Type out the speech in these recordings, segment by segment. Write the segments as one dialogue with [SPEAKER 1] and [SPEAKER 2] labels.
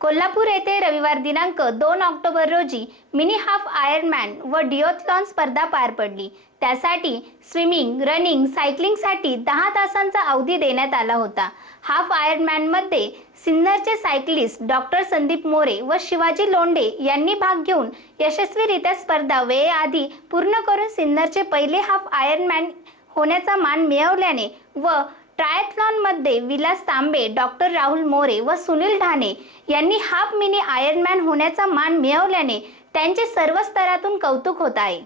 [SPEAKER 1] कोल्हापूर येथे रविवार दिनांक दोन ऑक्टोबर रोजी मिनी हाफ आयर्नमॅन व डिओथलॉन स्पर्धा पार पडली. त्यासाठी स्विमिंग रनिंग सायकलिंगसाठी दहा तासांचा अवधी देण्यात आला होता. हाफ आयर्नमॅनमध्ये सिन्नरचे सायकलिस्ट डॉक्टर संदीप मोरे व शिवाजी लोंडे यांनी भाग घेऊन यशस्वीरित्या स्पर्धा वेळेआधी पूर्ण करून सिन्नरचे पहिले हाफ आयर्नमॅन होण्याचा मान मिळवल्याने व ट्रायथलॉनमध्ये विलास तांबे डॉक्टर राहुल मोरे व सुनील ढाणे यांनी हाफ मिनी आयर्नमॅन होण्याचा मान मिळवल्याने त्यांचे सर्व स्तरातून कौतुक होत आहे.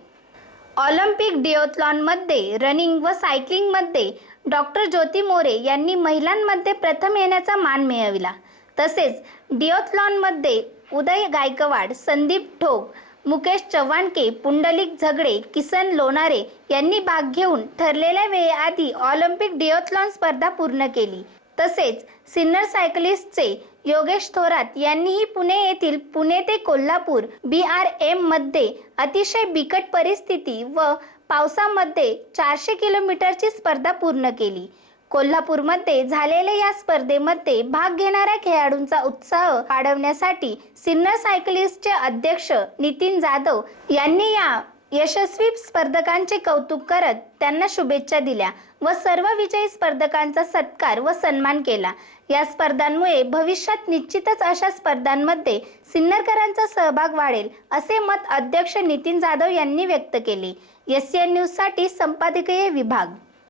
[SPEAKER 1] ऑलिम्पिक डिओथलॉनमध्ये रनिंग व सायकलिंगमध्ये डॉक्टर ज्योती मोरे यांनी महिलांमध्ये प्रथम येण्याचा मान मिळविला. तसेच डिओथलॉनमध्ये उदय गायकवाड संदीप ठोक मुकेश चव्हाणके पुंडलिक झगडे किसन लोणारे यांनी भाग घेऊन ठरलेल्या वेळेआधी ऑलिम्पिक डिओथलॉन स्पर्धा पूर्ण केली. तसेच सिन्नर सायकलिस्टचे योगेश थोरात यांनीही पुणे येथील पुणे ते कोल्हापूर बी आर एममध्ये अतिशय बिकट परिस्थिती व पावसामध्ये चारशे किलोमीटरची स्पर्धा पूर्ण केली. कोल्हापूरमध्ये झालेल्या या स्पर्धेमध्ये भाग घेणाऱ्या खेळाडूंचा उत्साह वाढवण्यासाठी सिन्नर सायकलिस्टचे अध्यक्ष नितीन जाधव यांनी या यशस्वी स्पर्धकांचे कौतुक करत त्यांना शुभेच्छा दिल्या व सर्व विजयी स्पर्धकांचा सत्कार व सन्मान केला. या स्पर्धांमुळे भविष्यात निश्चितच अशा स्पर्धांमध्ये सिन्नरकरांचा सहभाग वाढेल असे मत अध्यक्ष नितीन जाधव यांनी व्यक्त केले. एस एन न्यूजसाठी संपादकीय विभाग.